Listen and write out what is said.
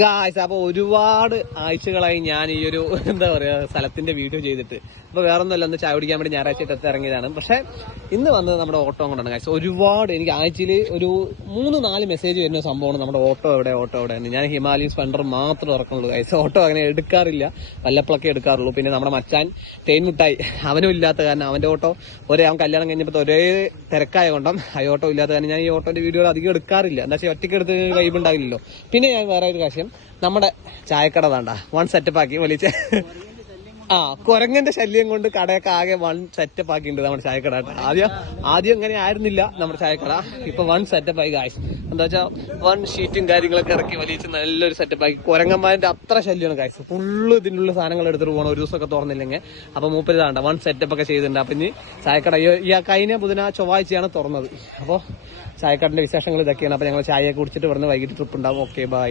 Guys, അപ്പൊ ഒരുപാട് ആഴ്ചകളായി ഞാൻ ഈ ഒരു എന്താ പറയാ സ്ഥലത്തിന്റെ വീഡിയോ ചെയ്തിട്ട്. അപ്പൊ വേറൊന്നുമല്ല, ഒന്ന് ചായ കുടിക്കാൻ വേണ്ടി ഞായറാഴ്ച ഇറങ്ങിയതാണ്. പക്ഷെ ഇന്ന് വന്നത് നമ്മുടെ ഓട്ടോ കൊണ്ടാണ് ഗായ്സ്. ഒരുപാട് എനിക്ക് ആഴ്ചയിൽ ഒരു 3-4 മെസ്സേജ് വരുന്ന സംഭവമാണ് നമ്മുടെ ഓട്ടോ എവിടെ. ഞാൻ ഹിമാലയൻ സ്പ്ലെൻഡർ മാത്രം ഇറക്കുന്നുള്ളൂ ഗായ്സ്. ഓട്ടോ അങ്ങനെ എടുക്കാറില്ല, വല്ലപ്പോഴൊക്കെ എടുക്കാറുള്ളൂ. പിന്നെ നമ്മുടെ മച്ചാൻ തേൻമുട്ടായി, അവനും ഇല്ലാത്ത കാരണം അവന്റെ ഓട്ടോ അവൻ കല്യാണം കഴിഞ്ഞപ്പോൾ ഒരേ തിരക്കായ കൊണ്ടും ആ ഓട്ടോ ഇല്ലാത്ത കാരണം ഞാൻ ഈ ഓട്ടോന്റെ വീഡിയോ അധികം എടുക്കാറില്ല. എന്താ വെച്ചാൽ ഒറ്റയ്ക്ക് എടുത്ത് വൈബ് ഉണ്ടാവില്ലല്ലോ. പിന്നെ ഞാൻ വേറെ ഒരു കാര്യം, നമ്മുടെ ചായക്കട താണ്ട വൺ സെറ്റപ്പ് ആക്കി വലിച്ച കുരങ്ങന്റെ ശല്യം കൊണ്ട് കടയൊക്കെ ആകെ വൺ സെറ്റപ്പ് ആക്കിയിട്ടുണ്ട് നമ്മുടെ ചായക്കട. ആദ്യം അങ്ങനെ ആയിരുന്നില്ല നമ്മുടെ ചായക്കട, ഇപ്പൊ വൺ സെറ്റപ്പ് ആയി ഗായ്സ്. എന്താ വെച്ചാൽ വൺ ഷീറ്റും കാര്യങ്ങളൊക്കെ ഇറക്കി വലിച്ച് നല്ലൊരു സെറ്റപ്പ് ആക്കി. കുരങ്ങന്മാരുടെ അത്ര ശല്യമാണ് ഗായ്സ്. ഫുള്ള് ഇതിനുള്ള സാധനങ്ങൾ എടുത്തിട്ട് പോകണം ഒരു ദിവസമൊക്കെ തുറന്നില്ലെങ്കിൽ. അപ്പൊ മൂപ്പര് താണ്ട വൺ സെറ്റപ്പ് ഒക്കെ ചെയ്തിട്ടുണ്ട്. അപ്പൊ ഇനി ചായക്കട ഈ കഴിഞ്ഞ ചൊവ്വാഴ്ചയാണ് തുറന്നത്. അപ്പോൾ ചായക്കടന്റെ വിശേഷങ്ങൾ ഇതൊക്കെയാണ്. അപ്പൊ ഞങ്ങൾ ചായയൊക്കെ കുടിച്ചിട്ട് ഇവിടുന്ന് വൈകിട്ട് ട്രിപ്പ് ഉണ്ടാവും. Okay, by.